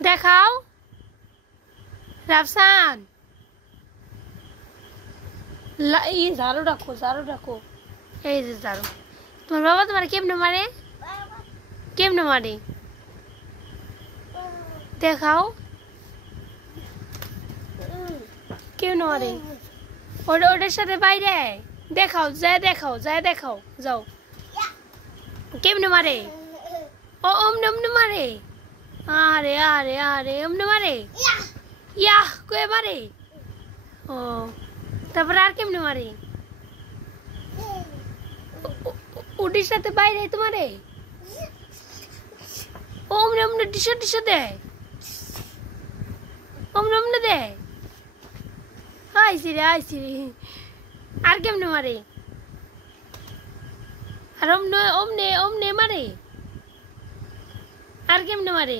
দেখাও রাফসান এই ঝাড়ু রাখো এই যে ঝাড়ু তোমার বাবা তোমার কেমনে মারে দেখাও কেমনে মারে ওটার সাথে বাইরে দেখাও যাও কেমনে মারে ও অমনে মারে আরে অমনে মারে ইয়াহ কয়ে মারে ও তারপর আর কেমনে মারে ওটির সাথে বাইরে তোমারে অমনে টিশা দেয় অমনে দেয় আইসি রে আর কেমনে মারে আর অমনে মারে আর কেমনে মারে